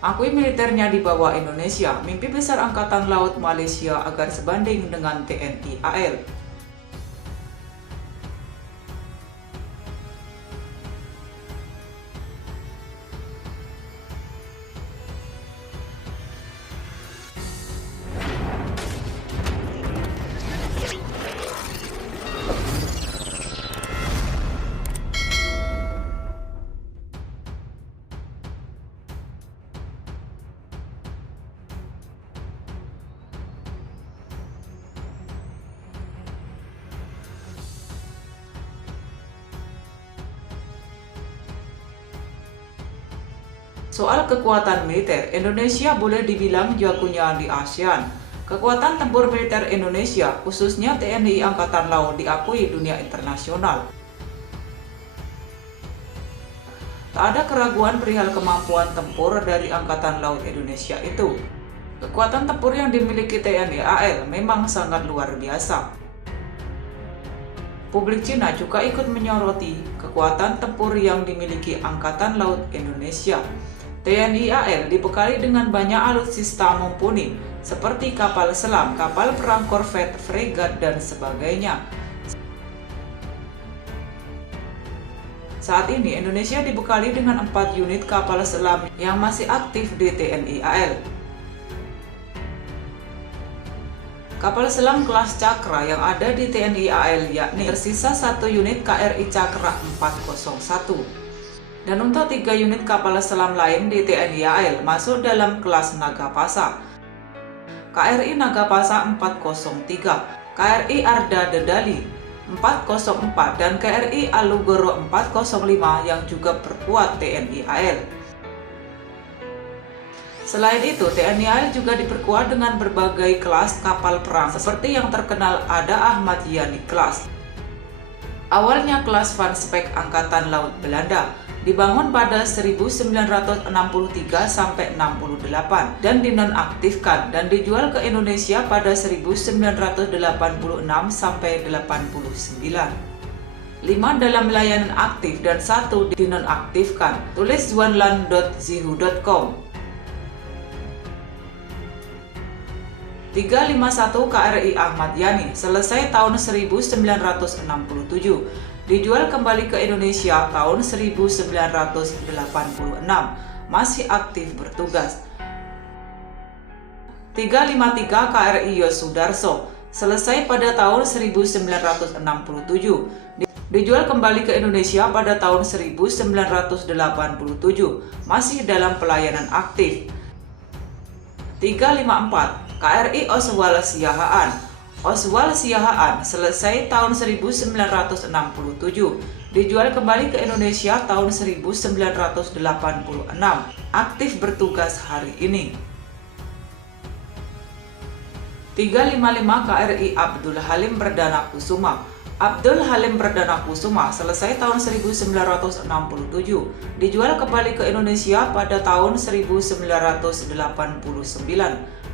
Akui militernya di bawah Indonesia, mimpi besar Angkatan Laut Malaysia agar sebanding dengan TNI AL. Soal kekuatan militer, Indonesia boleh dibilang jagonya di ASEAN. Kekuatan tempur militer Indonesia, khususnya TNI Angkatan Laut, diakui dunia internasional. Tak ada keraguan perihal kemampuan tempur dari Angkatan Laut Indonesia itu. Kekuatan tempur yang dimiliki TNI AL memang sangat luar biasa. Publik Cina juga ikut menyoroti kekuatan tempur yang dimiliki Angkatan Laut Indonesia. TNI AL dibekali dengan banyak alutsista mumpuni seperti kapal selam, kapal perang korvet, fregat, dan sebagainya. Saat ini Indonesia dibekali dengan 4 unit kapal selam yang masih aktif di TNI AL. Kapal selam kelas Cakra yang ada di TNI AL yakni tersisa 1 unit KRI Cakra 401. Dan untuk 3 unit kapal selam lain di TNI AL masuk dalam kelas Nagapasa. KRI Nagapasa 403, KRI Arda Dedali 404, dan KRI Alugoro 405 yang juga perkuat TNI AL. Selain itu, TNI AL juga diperkuat dengan berbagai kelas kapal perang seperti yang terkenal ada Ahmad Yani Class. Awalnya kelas Van Spek Angkatan Laut Belanda, dibangun pada 1963 sampai 68 dan dinonaktifkan dan dijual ke Indonesia pada 1986 sampai 89. 5 dalam layanan aktif dan 1 dinonaktifkan. Tulis zuanlan.zihu.com. 351 KRI Ahmad Yani selesai tahun 1967, dijual kembali ke Indonesia tahun 1986, masih aktif bertugas. 353 KRI Yosudarso selesai pada tahun 1967, dijual kembali ke Indonesia pada tahun 1987, masih dalam pelayanan aktif. 354 KRI Oswal Siahaan. Oswal Siahaan selesai tahun 1967, dijual kembali ke Indonesia tahun 1986, aktif bertugas hari ini. 355 KRI Abdul Halim Perdana Kusuma. Abdul Halim Perdana Kusuma selesai tahun 1967, dijual kembali ke Indonesia pada tahun 1989,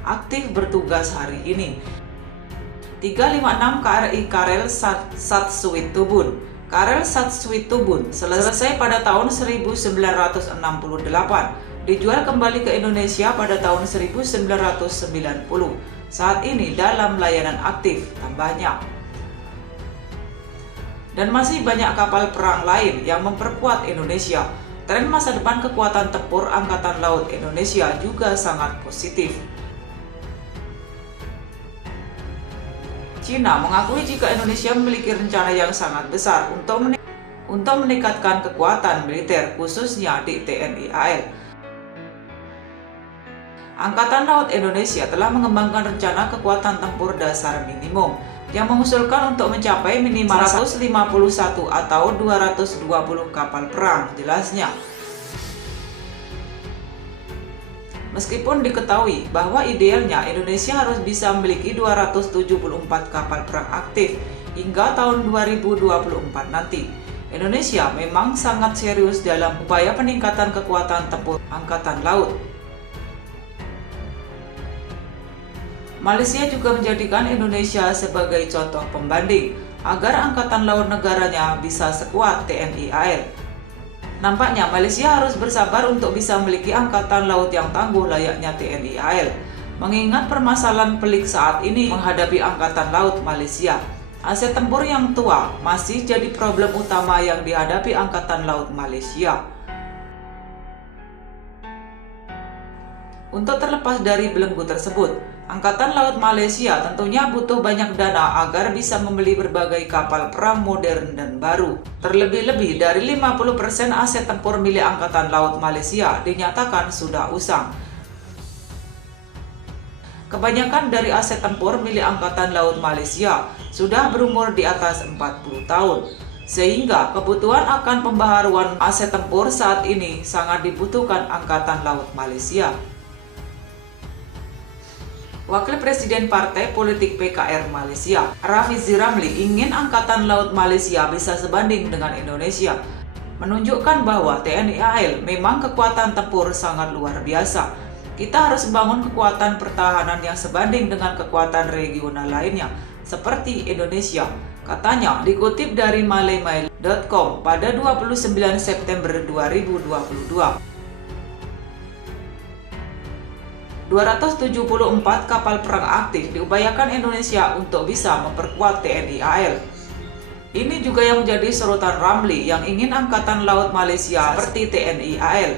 aktif bertugas hari ini. 356 KRI Karel Satsuitubun. Karel Satsuitubun selesai pada tahun 1968, dijual kembali ke Indonesia pada tahun 1990, saat ini dalam layanan aktif, tambahnya. Dan masih banyak kapal perang lain yang memperkuat Indonesia. Tren masa depan kekuatan tempur Angkatan Laut Indonesia juga sangat positif. Cina mengakui jika Indonesia memiliki rencana yang sangat besar untuk meningkatkan kekuatan militer, khususnya di TNI AL. Angkatan Laut Indonesia telah mengembangkan rencana kekuatan tempur dasar minimum yang mengusulkan untuk mencapai minimal 151 atau 220 kapal perang, jelasnya. Meskipun diketahui bahwa idealnya Indonesia harus bisa memiliki 274 kapal perang aktif hingga tahun 2024 nanti, Indonesia memang sangat serius dalam upaya peningkatan kekuatan tempur Angkatan Laut. Malaysia juga menjadikan Indonesia sebagai contoh pembanding agar Angkatan Laut negaranya bisa sekuat TNI AL. Nampaknya Malaysia harus bersabar untuk bisa memiliki angkatan laut yang tangguh layaknya TNI AL, mengingat permasalahan pelik saat ini menghadapi angkatan laut Malaysia. Aset tempur yang tua masih jadi problem utama yang dihadapi angkatan laut Malaysia. Untuk terlepas dari belenggu tersebut, Angkatan Laut Malaysia tentunya butuh banyak dana agar bisa membeli berbagai kapal perang modern dan baru. Terlebih-lebih dari 50% aset tempur milik Angkatan Laut Malaysia dinyatakan sudah usang. Kebanyakan dari aset tempur milik Angkatan Laut Malaysia sudah berumur di atas 40 tahun. Sehingga kebutuhan akan pembaharuan aset tempur saat ini sangat dibutuhkan Angkatan Laut Malaysia. Wakil Presiden Partai Politik PKR Malaysia, Rafizi Ramli, ingin Angkatan Laut Malaysia bisa sebanding dengan Indonesia, menunjukkan bahwa TNI AL memang kekuatan tempur sangat luar biasa. Kita harus membangun kekuatan pertahanan yang sebanding dengan kekuatan regional lainnya, seperti Indonesia, katanya dikutip dari malaymail.com pada 29 September 2022. 274 kapal perang aktif diupayakan Indonesia untuk bisa memperkuat TNI AL. Ini juga yang menjadi sorotan Ramli yang ingin Angkatan Laut Malaysia seperti TNI AL.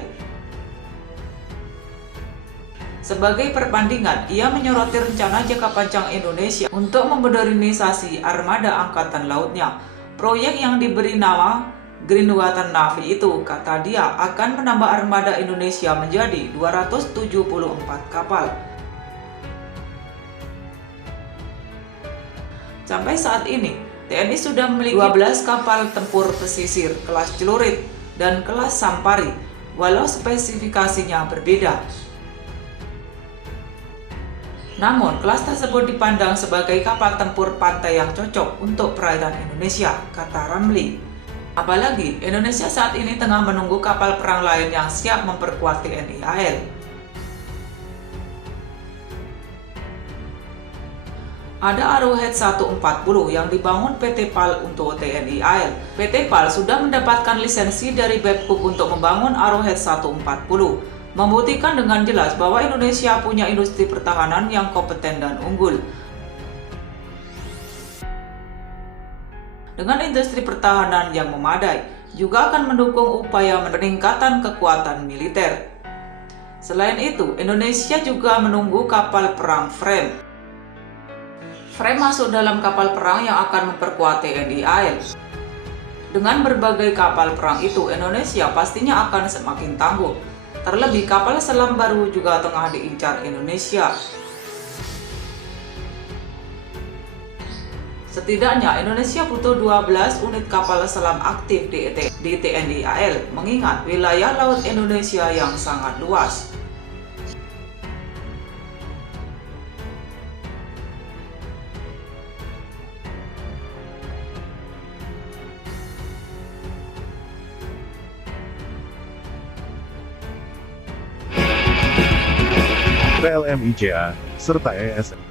Sebagai perbandingan, ia menyoroti rencana jangka panjang Indonesia untuk memodernisasi armada angkatan lautnya. Proyek yang diberi nama Green Water Navy itu, kata dia, akan menambah armada Indonesia menjadi 274 kapal. Sampai saat ini, TNI sudah memiliki 12 kapal tempur pesisir kelas celurit dan kelas Sampari, walau spesifikasinya berbeda. Namun, kelas tersebut dipandang sebagai kapal tempur pantai yang cocok untuk perairan Indonesia, kata Ramli. Apalagi, Indonesia saat ini tengah menunggu kapal perang lain yang siap memperkuat TNI AL. Ada Arrowhead 140 yang dibangun PT PAL untuk TNI AL. PT PAL sudah mendapatkan lisensi dari Babcock untuk membangun Arrowhead 140, membuktikan dengan jelas bahwa Indonesia punya industri pertahanan yang kompeten dan unggul. Dengan industri pertahanan yang memadai, juga akan mendukung upaya peningkatan kekuatan militer. Selain itu, Indonesia juga menunggu kapal perang Frame. Frame masuk dalam kapal perang yang akan memperkuat TNI AL. Dengan berbagai kapal perang itu, Indonesia pastinya akan semakin tangguh. Terlebih, kapal selam baru juga tengah diincar Indonesia. Setidaknya Indonesia butuh 12 unit kapal selam aktif di TNI AL, mengingat wilayah laut Indonesia yang sangat luas. PLM ICA, serta ESN.